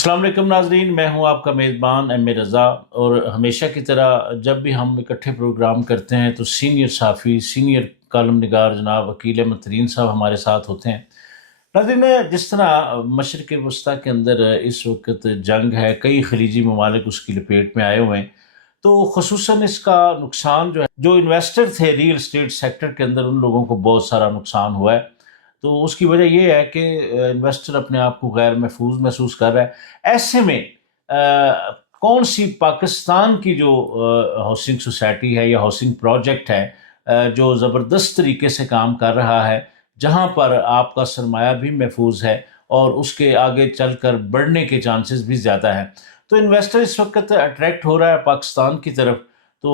السلام علیکم ناظرین، میں ہوں آپ کا میزبان ایم اے رضا، اور ہمیشہ کی طرح جب بھی ہم اکٹھے پروگرام کرتے ہیں تو سینئر صحافی، سینئر کالم نگار جناب وکیل احمد ترین صاحب ہمارے ساتھ ہوتے ہیں۔ ناظرین، جس طرح مشرق وسطیٰ کے اندر اس وقت جنگ ہے، کئی خلیجی ممالک اس کی لپیٹ میں آئے ہوئے ہیں، تو خصوصاً اس کا نقصان جو ہے، جو انویسٹر تھے ریل اسٹیٹ سیکٹر کے اندر، ان لوگوں کو بہت سارا نقصان ہوا ہے۔ تو اس کی وجہ یہ ہے کہ انویسٹر اپنے آپ کو غیر محفوظ محسوس کر رہا ہے۔ ایسے میں کون سی پاکستان کی جو ہاؤسنگ سوسائٹی ہے یا ہاؤسنگ پروجیکٹ ہے جو زبردست طریقے سے کام کر رہا ہے، جہاں پر آپ کا سرمایہ بھی محفوظ ہے اور اس کے آگے چل کر بڑھنے کے چانسز بھی زیادہ ہیں، تو انویسٹر اس وقت اٹریکٹ ہو رہا ہے پاکستان کی طرف۔ تو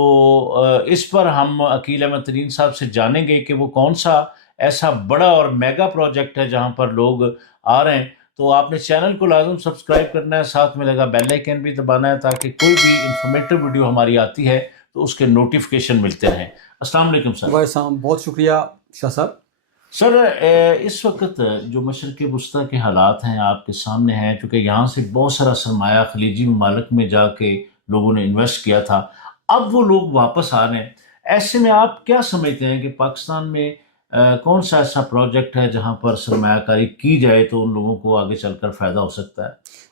اس پر ہم عقیل احمد ترین صاحب سے جانیں گے کہ وہ کون سا ایسا بڑا اور میگا پروجیکٹ ہے جہاں پر لوگ آ رہے ہیں۔ تو آپ نے چینل کو لازم سبسکرائب کرنا ہے، ساتھ میں لگا بیل آئیکن بھی دبانا ہے تاکہ کوئی بھی انفارمیٹیو ویڈیو ہماری آتی ہے تو اس کے نوٹیفیکیشن ملتے رہیں۔ السلام علیکم سر۔ وعلیکم السلام، بہت شکریہ شاہ صاحب۔ سر، اس وقت جو مشرق وسطیٰ کے حالات ہیں آپ کے سامنے ہیں، چونکہ یہاں سے بہت سارا سرمایہ خلیجی ممالک میں جا کے لوگوں نے انویسٹ کیا تھا، اب وہ لوگ واپس آ رہے ہیں۔ ایسے میں آپ کیا سمجھتے ہیں کہ پاکستان میں کون سا ایسا پروجیکٹ ہے جہاں پر سرمایہ کاری کی جائے تو ان لوگوں کو آگے چل کر فائدہ ہو سکتا ہے؟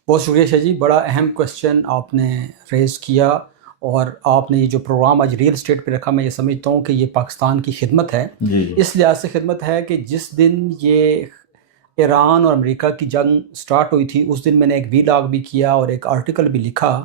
بہت شکریہ شاہ جی، بڑا اہم کویسچن آپ نے ریز کیا، اور آپ نے یہ جو پروگرام آج ریل اسٹیٹ پہ رکھا، میں یہ سمجھتا ہوں کہ یہ پاکستان کی خدمت ہے۔ جی۔ اس لحاظ سے خدمت ہے کہ جس دن یہ ایران اور امریکہ کی جنگ سٹارٹ ہوئی تھی، اس دن میں نے ایک ویلاگ بھی کیا اور ایک آرٹیکل بھی لکھا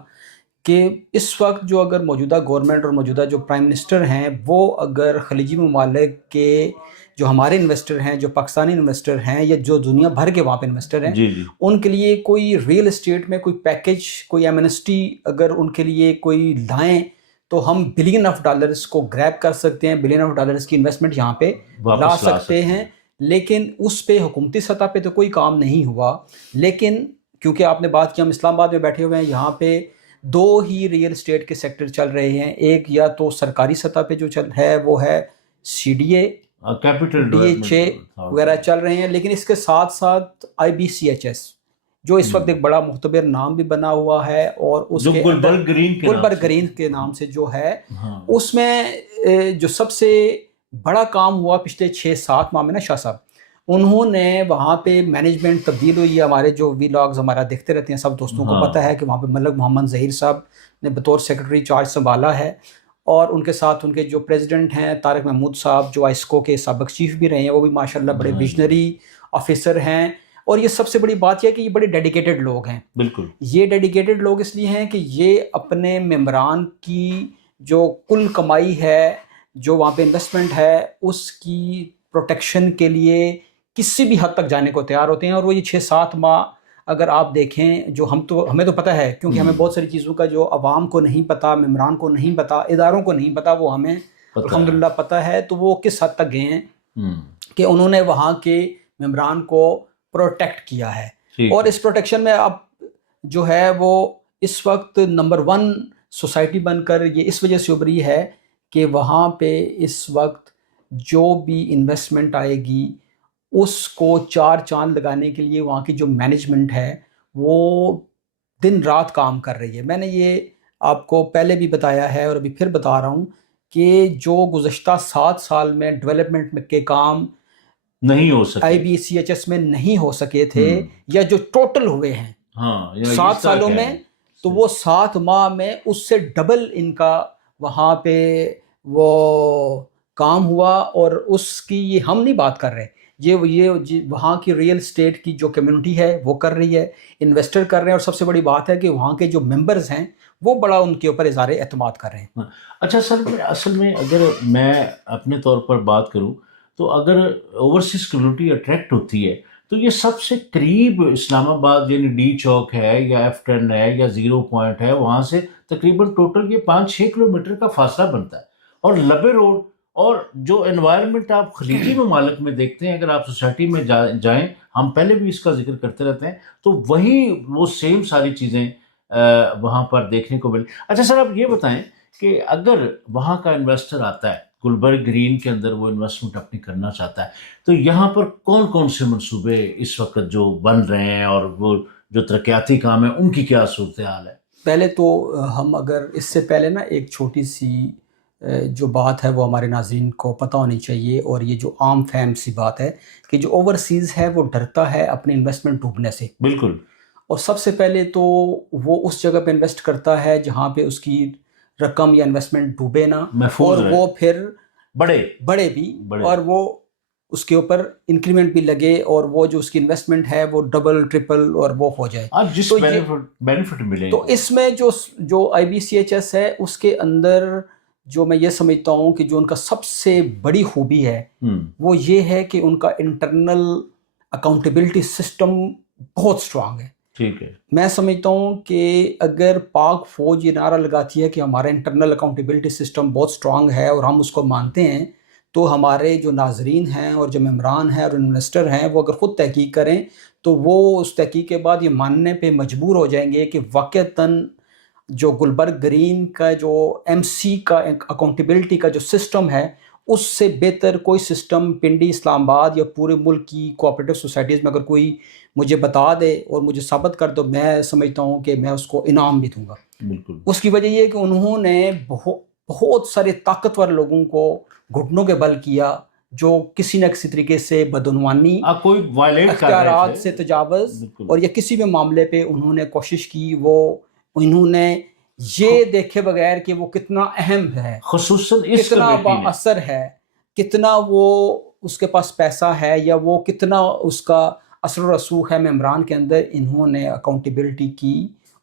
کہ اس وقت جو اگر موجودہ گورنمنٹ اور موجودہ جو پرائم منسٹر ہیں، وہ اگر خلیجی ممالک کے جو ہمارے انویسٹر ہیں، جو پاکستانی انویسٹر ہیں، یا جو دنیا بھر کے وہاں پہ انویسٹر ہیں، جی جی ان کے لیے کوئی ریل اسٹیٹ میں کوئی پیکج، کوئی ایمنسٹی اگر ان کے لیے کوئی لائیں تو ہم بلین آف ڈالرز کو گریب کر سکتے ہیں، بلین آف ڈالرز کی انویسٹمنٹ یہاں پہ لا سکتے ہیں۔ لیکن اس پہ حکومتی سطح پہ تو کوئی کام نہیں ہوا۔ لیکن کیونکہ آپ نے بات کی، ہم اسلام آباد میں بیٹھے ہوئے ہیں، یہاں پہ دو ہی ریل اسٹیٹ کے سیکٹر چل رہے ہیں۔ ایک یا تو سرکاری سطح پہ جو چل ہے وہ ہے C D A, capital D H A وغیرہ چل رہے ہیں، لیکن اس کے ساتھ ساتھ I B C H S, جو اس وقت ایک بڑا معتبر نام بھی بنا ہوا ہے، اور اس کے گلبرگ گرین کے نام سے جو ہے، اس میں جو سب سے بڑا کام ہوا پچھلے 6-7 ماہ میں نا شاہ صاحب، انہوں نے وہاں پہ مینجمنٹ تبدیل ہوئی ہے۔ ہمارے جو ویلاگز ہمارا دیکھتے رہتے ہیں، سب دوستوں کو پتہ ہے کہ وہاں پہ ملک محمد ظہیر صاحب نے بطور سیکرٹری چارج سنبھالا ہے، اور ان کے ساتھ ان کے جو پریزیڈنٹ ہیں طارق محمود صاحب، جو آئسکو کے سابق چیف بھی رہے ہیں، وہ بھی ماشاءاللہ بڑے ویژنری آفیسر ہیں۔ اور یہ سب سے بڑی بات یہ ہے کہ یہ بڑے ڈیڈیکیٹڈ لوگ ہیں۔ بالکل، یہ ڈیڈیکیٹڈ لوگ اس لیے ہیں کہ یہ اپنے ممبران کی جو کل کمائی ہے، جو وہاں پہ انویسٹمنٹ ہے، اس کی پروٹیکشن کے لیے کسی بھی حد تک جانے کو تیار ہوتے ہیں۔ اور وہ یہ 6-7 ماہ اگر آپ دیکھیں، جو ہمیں تو پتہ ہے، کیونکہ ہمیں بہت ساری چیزوں کا جو عوام کو نہیں پتہ، ممبران کو نہیں پتہ، اداروں کو نہیں پتہ، وہ ہمیں الحمدللہ پتہ ہے۔ تو وہ کس حد تک گئے ہیں کہ انہوں نے وہاں کے ممبران کو پروٹیکٹ کیا ہے۔ اور اس پروٹیکشن میں اب جو ہے وہ اس وقت نمبر 1 سوسائٹی بن کر یہ اس وجہ سے ابھری ہے کہ وہاں پہ اس وقت جو بھی انویسٹمنٹ آئے گی، اس کو 4 چاند لگانے کے لیے وہاں کی جو مینجمنٹ ہے وہ دن رات کام کر رہی ہے۔ میں نے یہ آپ کو پہلے بھی بتایا ہے اور ابھی پھر بتا رہا ہوں کہ جو گزشتہ 7 سال میں ڈیولپمنٹ کے کام نہیں ہو سکے، آئی بی سی ایچ ایس میں نہیں ہو سکے تھے، یا جو ٹوٹل ہوئے ہیں 7 سالوں میں، تو وہ 7 ماہ میں اس سے ڈبل ان کا وہاں پہ وہ کام ہوا۔ اور اس کی یہ ہم نہیں بات کر رہے، یہ وہاں کی ریل اسٹیٹ کی جو کمیونٹی ہے وہ کر رہی ہے، انویسٹر کر رہے ہیں، اور سب سے بڑی بات ہے کہ وہاں کے جو ممبرز ہیں وہ بڑا ان کے اوپر اظہار اعتماد کر رہے ہیں۔ اچھا سر، اصل میں اگر میں اپنے طور پر بات کروں تو اگر اوورسیز کمیونٹی اٹریکٹ ہوتی ہے تو یہ سب سے قریب اسلام آباد، یعنی ڈی چوک ہے یا F10 ہے یا 0 پوائنٹ ہے، وہاں سے تقریباً ٹوٹل یہ 5-6 کلومیٹر کا فاصلہ بنتا ہے، اور لبے روڈ اور جو انوائرمنٹ آپ خلیجی ممالک میں دیکھتے ہیں، اگر آپ سوسائٹی میں جائیں، ہم پہلے بھی اس کا ذکر کرتے رہتے ہیں، تو وہی وہ سیم ساری چیزیں وہاں پر دیکھنے کو ملیں۔ اچھا سر، آپ یہ بتائیں کہ اگر وہاں کا انویسٹر آتا ہے، گلبرگ گرین کے اندر وہ انویسٹمنٹ اپنی کرنا چاہتا ہے، تو یہاں پر کون کون سے منصوبے اس وقت جو بن رہے ہیں اور وہ جو ترقیاتی کام ہیں ان کی کیا صورتحال ہے؟ پہلے تو ہم اگر اس سے پہلے نا ایک چھوٹی سی جو بات ہے وہ ہمارے ناظرین کو پتہ ہونی چاہیے، اور یہ جو عام فہم سی بات ہے کہ جو اوورسیز ہے وہ ڈرتا ہے اپنے انویسٹمنٹ ڈوبنے سے، بالکل. اور سب سے پہلے تو وہ اس جگہ پہ انویسٹ کرتا ہے جہاں پہ اس کی رقم یا انویسٹمنٹ ڈوبے نہ، محفوظ اور رہے، وہ پھر بڑے بھی، بڑے. اور وہ اس کے اوپر انکریمنٹ بھی لگے، اور وہ جو اس کی انویسٹمنٹ ہے وہ ڈبل ٹرپل اور وہ ہو جائے. آپ جس تو بینیفٹ ملے تو اس میں جو آئی بی سی ایچ ایس ہے اس کے اندر جو میں یہ سمجھتا ہوں کہ جو ان کا سب سے بڑی خوبی ہے وہ یہ ہے کہ ان کا انٹرنل اکاؤنٹیبلٹی سسٹم بہت سٹرانگ ہے. ٹھیک ہے. میں سمجھتا ہوں کہ اگر پاک فوج یہ نعرہ لگاتی ہے کہ ہمارا انٹرنل اکاؤنٹیبلٹی سسٹم بہت سٹرانگ ہے اور ہم اس کو مانتے ہیں، تو ہمارے جو ناظرین ہیں اور جو ممبران ہیں اور انویسٹر ہیں وہ اگر خود تحقیق کریں تو وہ اس تحقیق کے بعد یہ ماننے پہ مجبور ہو جائیں گے کہ واقعتاً جو گلبرگ گرین کا جو ایم سی کا اکاؤنٹیبلٹی کا جو سسٹم ہے اس سے بہتر کوئی سسٹم پنڈی، اسلام آباد یا پورے ملک کی کوآپریٹو سوسائٹیز میں اگر کوئی مجھے بتا دے اور مجھے ثابت کر دو، میں سمجھتا ہوں کہ میں اس کو انعام بھی دوں گا. بالکل. اس کی وجہ یہ ہے کہ انہوں نے بہت سارے طاقتور لوگوں کو گھٹنوں کے بل کیا جو کسی نہ کسی طریقے سے بدعنوانی، کوئی اختیارات سے تجاوز، اور یا کسی بھی معاملے پہ انہوں نے کوشش کی، وہ انہوں نے یہ دیکھے بغیر کہ وہ کتنا اہم ہے، خصوصاً کتنا با اثر ہے، کتنا وہ اس کے پاس پیسہ ہے، یا وہ کتنا اس کا اثر و رسوخ ہے ممبران کے اندر، انہوں نے اکاؤنٹیبلٹی کی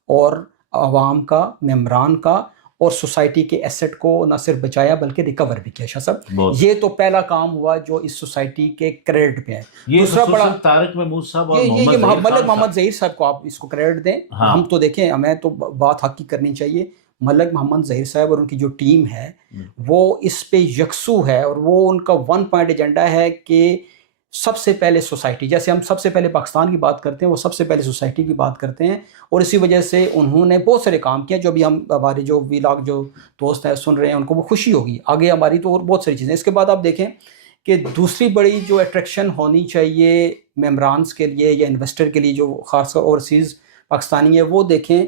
اور عوام کا، ممبران کا اور سوسائٹی کے ایسٹ کو نہ صرف بچایا بلکہ ریکور بھی کیا. شاہ صاحب یہ تو پہلا کام ہوا جو اس سوسائٹی کے کریڈٹ پہ ہے. دوسرا بڑا طارق محمود صاحب اور یہ ملک محمد ظہیر صاحب کو آپ اس کو کریڈٹ دیں. ہم تو دیکھیں، ہمیں تو بات حق کی کرنی چاہیے. ملک محمد ظہیر صاحب اور ان کی جو ٹیم ہے وہ اس پہ یکسو ہے، اور وہ ان کا ون پوائنٹ ایجنڈا ہے کہ سب سے پہلے سوسائٹی، جیسے ہم سب سے پہلے پاکستان کی بات کرتے ہیں وہ سب سے پہلے سوسائٹی کی بات کرتے ہیں. اور اسی وجہ سے انہوں نے بہت سارے کام کیا جو ابھی ہمارے جو ویلاگ جو دوست ہیں سن رہے ہیں ان کو وہ خوشی ہوگی. آگے ہماری تو اور بہت ساری چیزیں. اس کے بعد آپ دیکھیں کہ دوسری بڑی جو اٹریکشن ہونی چاہیے ممبرانس کے لیے یا انویسٹر کے لیے جو خاص طور اوورسیز پاکستانی ہے، وہ دیکھیں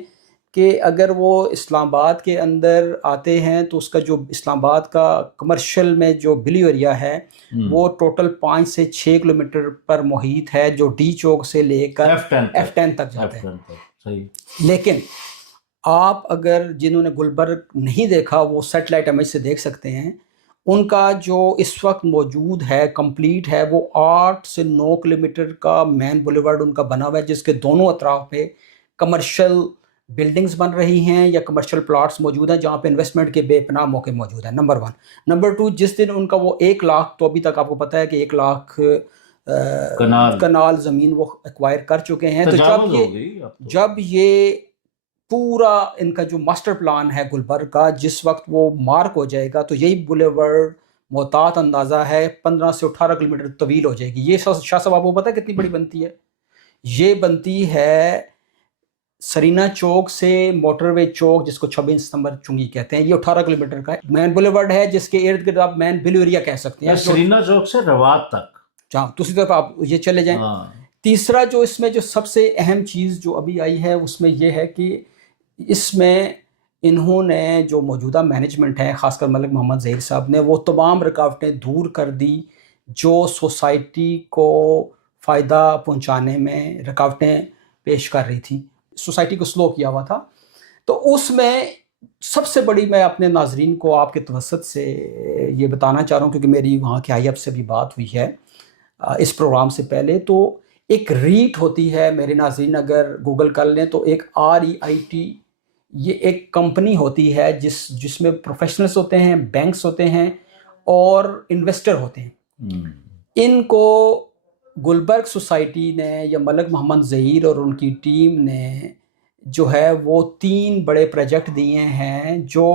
کہ اگر وہ اسلام آباد کے اندر آتے ہیں تو اس کا جو اسلام آباد کا کمرشل میں جو بلیو ایریا ہے وہ ٹوٹل 5 سے 6 کلومیٹر پر محیط ہے، جو ڈی چوک سے لے کر F10 تک جاتا ہے. لیکن آپ اگر جنہوں نے گلبرگ نہیں دیکھا وہ سیٹلائٹ امیج سے دیکھ سکتے ہیں، ان کا جو اس وقت موجود ہے کمپلیٹ ہے وہ 8 سے 9 کلومیٹر کا مین بولیورڈ ان کا بنا ہوا ہے، جس کے دونوں اطراف پہ کمرشل بلڈنگز بن رہی ہیں یا کمرشل پلاٹس موجود ہیں جہاں پہ انویسٹمنٹ کے بے پناہ موقع موجود ہیں. نمبر 1. نمبر 2، جس دن ان کا وہ 1 لاکھ، تو ابھی تک آپ کو پتہ ہے کہ 1 لاکھ کنال زمین وہ ایکوائر کر چکے ہیں. تو جب یہ پورا ان کا جو ماسٹر پلان ہے گلبرگ کا جس وقت وہ مارک ہو جائے گا تو یہی بولیورڈ محتاط اندازہ ہے 15 سے 18 کلومیٹر طویل ہو جائے گی. یہ شاہ صاحب آپ کو پتہ ہے کتنی بڑی بنتی ہے؟ یہ بنتی ہے سرینا چوک سے موٹر وے چوک، جس کو 26 ستمبر چنگی کہتے ہیں، یہ 18 کلومیٹر کا مین بولیورڈ ہے جس کے ارد گرد آپ مین بلیو ایریا کہہ سکتے ہیں، سرینا چوک سے رواد تک. دوسری طرف آپ یہ چلے جائیں. تیسرا جو اس میں جو سب سے اہم چیز جو ابھی آئی ہے اس میں یہ ہے کہ اس میں انہوں نے جو موجودہ مینجمنٹ ہے خاص کر ملک محمد ظہیر صاحب نے وہ تمام رکاوٹیں دور کر دی جو سوسائٹی کو فائدہ پہنچانے میں رکاوٹیں پیش کر رہی تھیں، سوسائٹی کو سلو کیا ہوا تھا. تو اس میں سب سے بڑی، میں اپنے ناظرین کو آپ کے توسط سے یہ بتانا چاہ رہا ہوں کیونکہ میری وہاں کے آئی ایف سے بھی بات ہوئی ہے اس پروگرام سے پہلے، تو ایک ریٹ ہوتی ہے، میرے ناظرین اگر گوگل کر لیں تو ایک REIT، یہ ایک کمپنی ہوتی ہے جس میں پروفیشنلز ہوتے ہیں، بینکس ہوتے ہیں اور انویسٹر ہوتے ہیں. ان کو گلبرگ سوسائٹی نے یا ملک محمد ظہیر اور ان کی ٹیم نے جو ہے وہ 3 بڑے پروجیکٹ دیے ہیں جو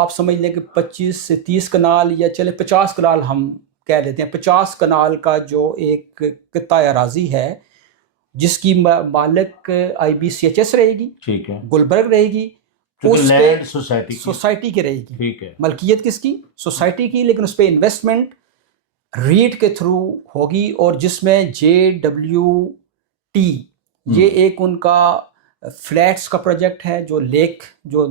آپ سمجھ لیں کہ 25 سے 30 کنال یا چلے 50 کنال ہم کہہ لیتے ہیں، 50 کنال کا جو ایک قطع اراضی ہے جس کی مالک IBCHS رہے گی، ٹھیک ہے، گلبرگ رہے گی، اس پہ سوسائٹی کی رہے گی، ٹھیک ہے، ملکیت کس کی؟ سوسائٹی کی، لیکن اس پہ انویسٹمنٹ ریٹ کے تھرو ہوگی، اور جس میں JWT یہ ایک ان کا فلیٹس کا پروجیکٹ ہے جو لیک جو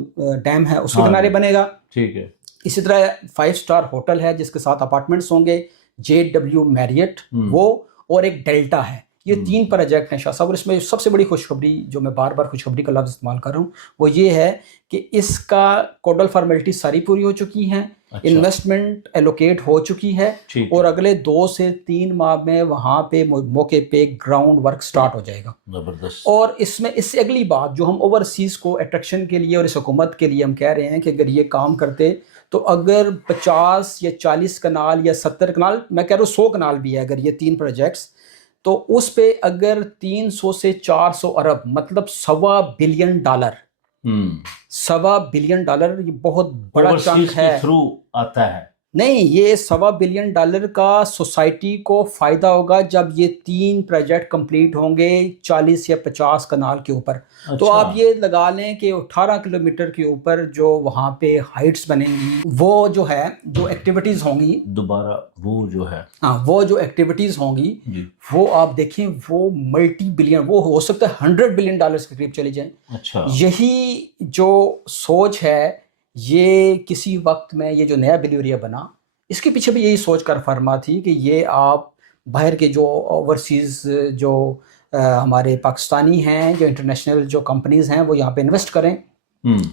ڈیم ہے اس کے کنارے بنے گا. ٹھیک ہے. اسی طرح 5 اسٹار ہوٹل ہے جس کے ساتھ اپارٹمنٹس ہوں گے, JW میریٹ وہ, اور ایک ڈیلٹا ہے. یہ 3 پروجیکٹ ہیں شاہ صاحب. اور اس میں سب سے بڑی خوشخبری جو میں بار بار خوشخبری کا لفظ استعمال کر رہا ہوں وہ یہ ہے کہ اس کا کوڈل فارمیلٹی ساری پوری ہو چکی ہیں, انویسٹمنٹ ایلوکیٹ ہو چکی ہے, اور اگلے 2 سے 3 ماہ میں وہاں پہ موقع پہ گراؤنڈ ورک سٹارٹ ہو جائے گا. زبردست. اور اس میں اس سے اگلی بات جو ہم اوورسیز کو اٹریکشن کے لیے اور اس حکومت کے لیے ہم کہہ رہے ہیں کہ اگر یہ کام کرتے تو اگر 50 یا 40 کنال یا 70 کنال, میں کہہ رہا ہوں 100 کنال بھی ہے اگر یہ 3 پروجیکٹس, تو اس پہ اگر 300 سے 400 ارب مطلب $1.25 بلین, $1.25 بلین, یہ بہت بڑا چنک ہے. تھرو آتا ہے نہیں, یہ $1.25 بلین کا سوسائٹی کو فائدہ ہوگا جب یہ 3 پروجیکٹ کمپلیٹ ہوں گے 40 یا 50 کنال کے اوپر. تو آپ یہ لگا لیں کہ 18 کلومیٹر کے اوپر جو وہاں پہ ہائٹس بنیں گی, وہ جو ہے جو ایکٹیویٹیز ہوں گی دوبارہ وہ جو ہے وہ جو ایکٹیویٹیز ہوں گی وہ آپ دیکھیں وہ ملٹی بلین, وہ ہو سکتا ہے $100 بلین کے قریب چلے جائیں. اچھا. یہی جو سوچ ہے یہ کسی وقت میں یہ جو نیا بلیو ایریا بنا اس کے پیچھے بھی یہی سوچ کر فرما تھی کہ یہ آپ باہر کے جو اوورسیز جو ہمارے پاکستانی ہیں, جو انٹرنیشنل جو کمپنیز ہیں وہ یہاں پہ انویسٹ کریں,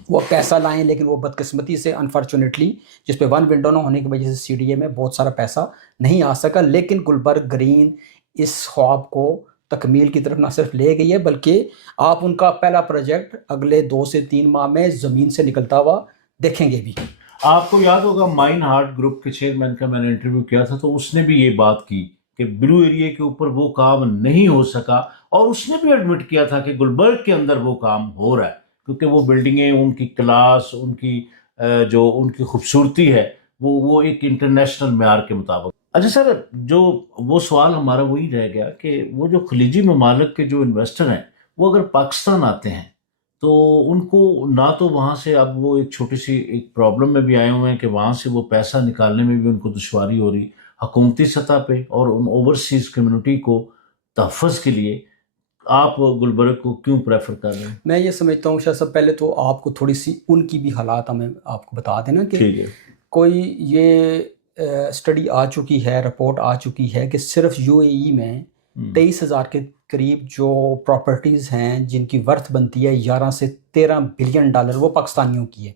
وہ پیسہ لائیں. لیکن وہ بدقسمتی سے انفارچونیٹلی جس پہ 1 ونڈو نہ ہونے کی وجہ سے CDA میں بہت سارا پیسہ نہیں آ سکا. لیکن گلبرگ گرین اس خواب کو تکمیل کی طرف نہ صرف لے گئی ہے بلکہ آپ ان کا پہلا پروجیکٹ اگلے 2 سے 3 ماہ میں زمین سے نکلتا ہوا دیکھیں گے بھی. آپ کو یاد ہوگا مائن ہارٹ گروپ کے چیئرمین کا میں نے انٹرویو کیا تھا تو اس نے بھی یہ بات کی کہ بلو ایریا کے اوپر وہ کام نہیں ہو سکا, اور اس نے بھی ایڈمٹ کیا تھا کہ گلبرگ کے اندر وہ کام ہو رہا ہے کیونکہ وہ بلڈنگیں, ان کی کلاس, ان کی جو ان کی خوبصورتی ہے وہ ایک انٹرنیشنل معیار کے مطابق. اچھا سر, جو وہ سوال ہمارا وہی رہ گیا کہ وہ جو خلیجی ممالک کے جو انویسٹر ہیں وہ اگر پاکستان آتے ہیں تو ان کو نہ تو وہاں سے, اب وہ ایک چھوٹی سی ایک پرابلم میں بھی آئے ہوئے ہیں کہ وہاں سے وہ پیسہ نکالنے میں بھی ان کو دشواری ہو رہی حکومتی سطح پہ, اور ان اوورسیز کمیونٹی کو تحفظ کے لیے آپ گلبرگ کو کیوں پریفر کر رہے ہیں؟ میں یہ سمجھتا ہوں شاہ صاحب پہلے تو آپ کو تھوڑی سی ان کی بھی حالات ہمیں آپ کو بتا دینا کہ کوئی یہ اسٹڈی آ چکی ہے, رپورٹ آ چکی ہے کہ صرف UAE میں 23,000 کے قریب جو پراپرٹیز ہیں جن کی ورتھ بنتی ہے 11 سے 13 بلین ڈالر وہ پاکستانیوں کی ہے.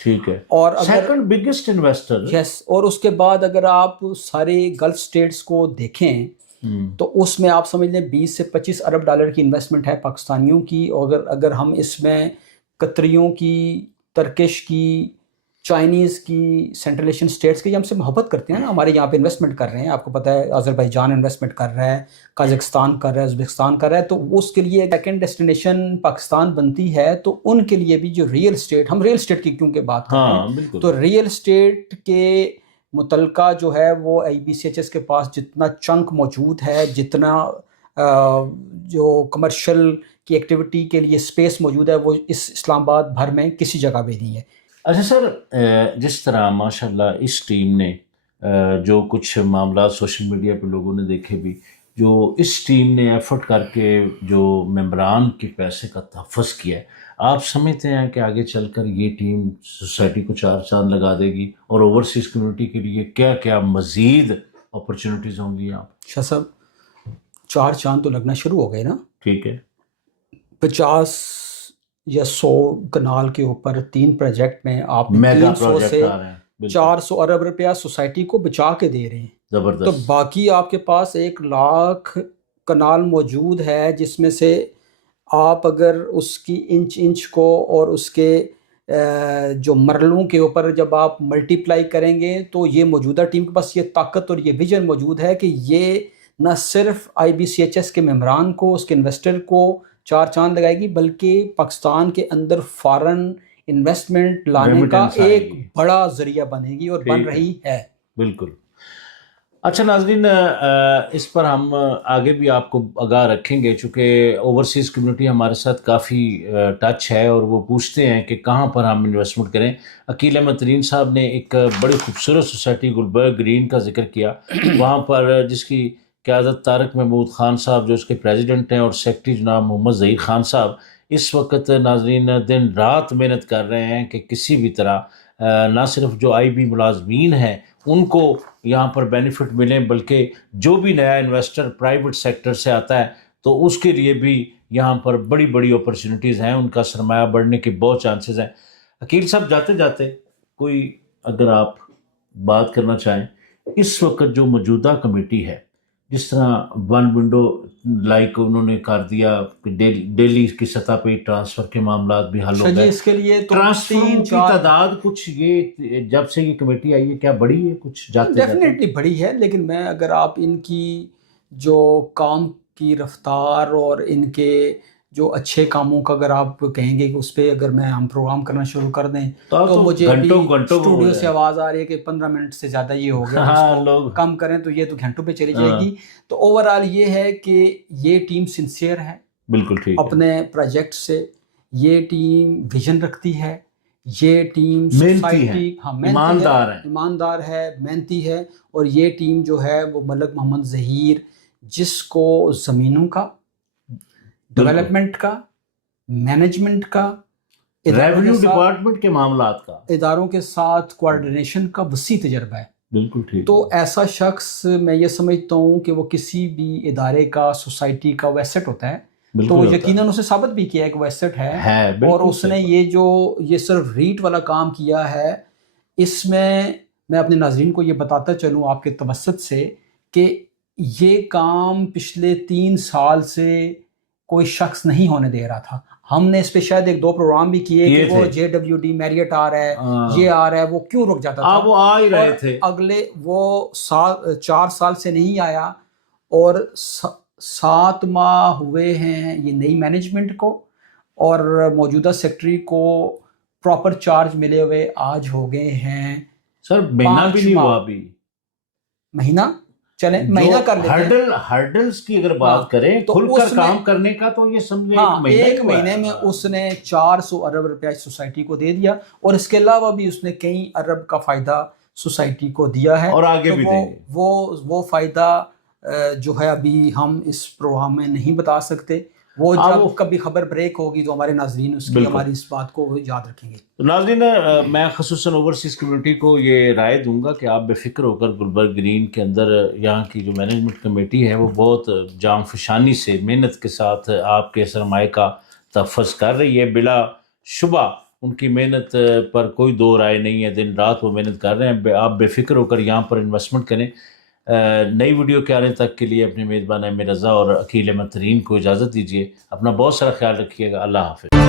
ٹھیک ہے. اور سیکنڈ بگیسٹ انویسٹر. یس. اور اس کے بعد اگر آپ سارے گلف اسٹیٹس کو دیکھیں تو اس میں آپ سمجھ لیں 20 سے 25 ارب ڈالر کی انویسٹمنٹ ہے پاکستانیوں کی. اور اگر ہم اس میں قطریوں کی, ترکش کی, چائنیز کی, سینٹرل ایشین اسٹیٹس کی ہم سے محبت کرتے ہیں نا, ہمارے یہاں پہ انویسٹمنٹ کر رہے ہیں, آپ کو پتہ ہے آذربائیجان انویسٹمنٹ کر رہا ہے, قازقستان کر رہا ہے, ازبکستان کر رہا ہے, تو اس کے لیے سیکنڈ ڈیسٹینیشن پاکستان بنتی ہے. تو ان کے لیے بھی جو ریئل اسٹیٹ, ہم ریئل اسٹیٹ کی کیونکہ بات کر رہے ہیں, تو ریئل اسٹیٹ کے متعلقہ جو ہے وہ IBCHS کے پاس جتنا چنک موجود ہے, جتنا جو کمرشل کی ایکٹیویٹی کے لیے اسپیس موجود ہے وہ اس اسلام آباد بھر میں کسی جگہ بھی نہیں ہے. اچھا سر, جس طرح ماشاءاللہ اس ٹیم نے جو کچھ معاملات سوشل میڈیا پہ لوگوں نے دیکھے بھی, جو اس ٹیم نے ایفرٹ کر کے جو ممبران کے پیسے کا تحفظ کیا ہے, آپ سمجھتے ہیں کہ آگے چل کر یہ ٹیم سوسائٹی کو 4 چاند لگا دے گی, اور اوورسیز کمیونٹی کے لیے کیا کیا مزید اپرچونٹیز ہوں گی؟ آپ شاہ صاحب 4 چاند تو لگنا شروع ہو گئے نا. ٹھیک ہے. 50 یا 100 کنال کے اوپر 3 پروجیکٹ میں آپ 300 سے 400 ارب روپیہ سوسائٹی کو بچا کے دے رہے ہیں. زبردست. تو باقی آپ کے پاس 1 لاکھ کنال موجود ہے جس میں سے آپ اگر اس کی انچ کو اور اس کے جو مرلوں کے اوپر جب آپ ملٹیپلائی کریں گے تو یہ موجودہ ٹیم کے پاس یہ طاقت اور یہ ویژن موجود ہے کہ یہ نہ صرف IBCHS کے ممبران کو, اس کے انویسٹر کو 4 چاند لگائے گی بلکہ پاکستان کے اندر فارن انویسٹمنٹ لانے کا ایک بڑا ذریعہ بنے گی, اور بن رہی ہے. بالکل. اچھا ناظرین, اس پر ہم آگے بھی آپ کو آگاہ رکھیں گے چونکہ اوورسیز کمیونٹی ہمارے ساتھ کافی ٹچ ہے اور وہ پوچھتے ہیں کہ کہاں پر ہم انویسٹمنٹ کریں. عقیل احمد ترین صاحب نے ایک بڑی خوبصورت سوسائٹی گلبرگ گرین کا ذکر کیا, وہاں پر جس کی قیادت طارق محمود خان صاحب جو اس کے پریزیڈنٹ ہیں، اور سیکرٹری جناب محمد ظہیر خان صاحب اس وقت ناظرین دن رات محنت کر رہے ہیں کہ کسی بھی طرح نہ صرف جو آئی بی ملازمین ہیں ان کو یہاں پر بینیفٹ ملیں، بلکہ جو بھی نیا انویسٹر پرائیویٹ سیکٹر سے آتا ہے تو اس کے لیے بھی یہاں پر بڑی بڑی اپرچونیٹیز ہیں، ان کا سرمایہ بڑھنے کے بہت چانسز ہیں۔ عقیل صاحب، جاتے جاتے کوئی اگر آپ بات کرنا چاہیں اس وقت جو موجودہ کمیٹی ہے، جس طرح ون ونڈو لائک انہوں نے کر دیا کہ ڈیلی کی سطح پہ ٹرانسفر کے معاملات بھی حل ہو گئے، اس کے لیے تو ٹرانسفروں کی تعداد کچھ یہ جب سے یہ کمیٹی آئی ہے کیا بڑی ہے؟ کچھ جاتے ڈیفینیٹلی بڑی ہے، لیکن میں اگر آپ ان کی جو کام کی رفتار اور ان کے جو اچھے کاموں کا اگر آپ کہیں گے کہ اس پہ اگر ہم پروگرام کرنا شروع کر دیں تو مجھے اسٹوڈیو سے آواز آ رہی ہے کہ 15 منٹ سے زیادہ یہ ہو گیا، لوگ کم کریں تو یہ تو گھنٹوں پہ چلی جائے گی۔ تو اوور آل یہ ہے کہ یہ ٹیم سنسیئر ہے، بالکل ٹھیک، اپنے پروجیکٹ سے یہ ٹیم ویژن رکھتی ہے، یہ ٹیم سوسائٹی ایماندار ہے، محنتی ہے، اور یہ ٹیم جو ہے وہ ملک محمد ظہیر جس کو زمینوں کا، ڈیولپمنٹ کا، مینجمنٹ کا، ریونیو ڈپارٹمنٹ کے معاملات کا، اداروں کے ساتھ کوآرڈینیشن کا وسیع تجربہ ہے۔ بالکل ٹھیک، تو ایسا شخص میں یہ سمجھتا ہوں کہ وہ کسی بھی ادارے کا، سوسائٹی کا وہ ایسٹ ہوتا ہے، تو یقیناً اسے ثابت بھی کیا ہے کہ وہ ایسٹ ہے، اور اس نے یہ صرف ریٹ والا کام کیا ہے۔ اس میں اپنے ناظرین کو یہ بتاتا چلوں آپ کے توسط سے کہ یہ کام پچھلے 3 سال سے کوئی شخص نہیں ہونے دے رہا تھا۔ ہم نے اس پہ شاید 1-2 پروگرام بھی کیے کہ وہ JWD میریٹ آ رہا ہے، یہ آ رہا ہے، وہ کیوں رک جاتا تھا، وہ آ ہی رہے تھے، اگلے وہ 4 سال سے نہیں آیا، اور 7 ماہ ہوئے ہیں یہ نئی مینجمنٹ کو، اور موجودہ سیکرٹری کو پراپر چارج ملے ہوئے آج ہو گئے ہیں سر مہینہ بھی نہیں ہوا ابھی، مہینہ چلیں مہینہ کر لیتے ہیں۔ ہرڈلز کی اگر بات کریں کھل کر کام کرنے کا تو یہ سمجھے ایک مہینے میں اس نے 400 ارب روپیہ سوسائٹی کو دے دیا، اور اس کے علاوہ بھی اس نے کئی ارب کا فائدہ سوسائٹی کو دیا ہے، اور آگے بھی دیں گے۔ وہ فائدہ جو ہے ابھی ہم اس پروگرام میں نہیں بتا سکتے، وہ جب کبھی خبر بریک ہوگی تو ہمارے ناظرین اس کی ہماری اس بات کو یاد رکھیں گے۔ تو ناظرین، میں خصوصاً اوورسیز کمیونٹی کو یہ رائے دوں گا کہ آپ بے فکر ہو کر گلبرگ گرین کے اندر یہاں کی جو مینجمنٹ کمیٹی ہے وہ بہت جام فشانی سے محنت کے ساتھ آپ کے سرمایہ کا تحفظ کر رہی ہے، بلا شبہ ان کی محنت پر کوئی دو رائے نہیں ہے، دن رات وہ محنت کر رہے ہیں۔ آپ بے فکر ہو کر یہاں پر انویسٹمنٹ کریں۔ نئی ویڈیو کے آنے تک کے لیے اپنے میزبان احمد رضا اور عقیل احمد ترین کو اجازت دیجیے، اپنا بہت سارا خیال رکھیے گا، اللہ حافظ۔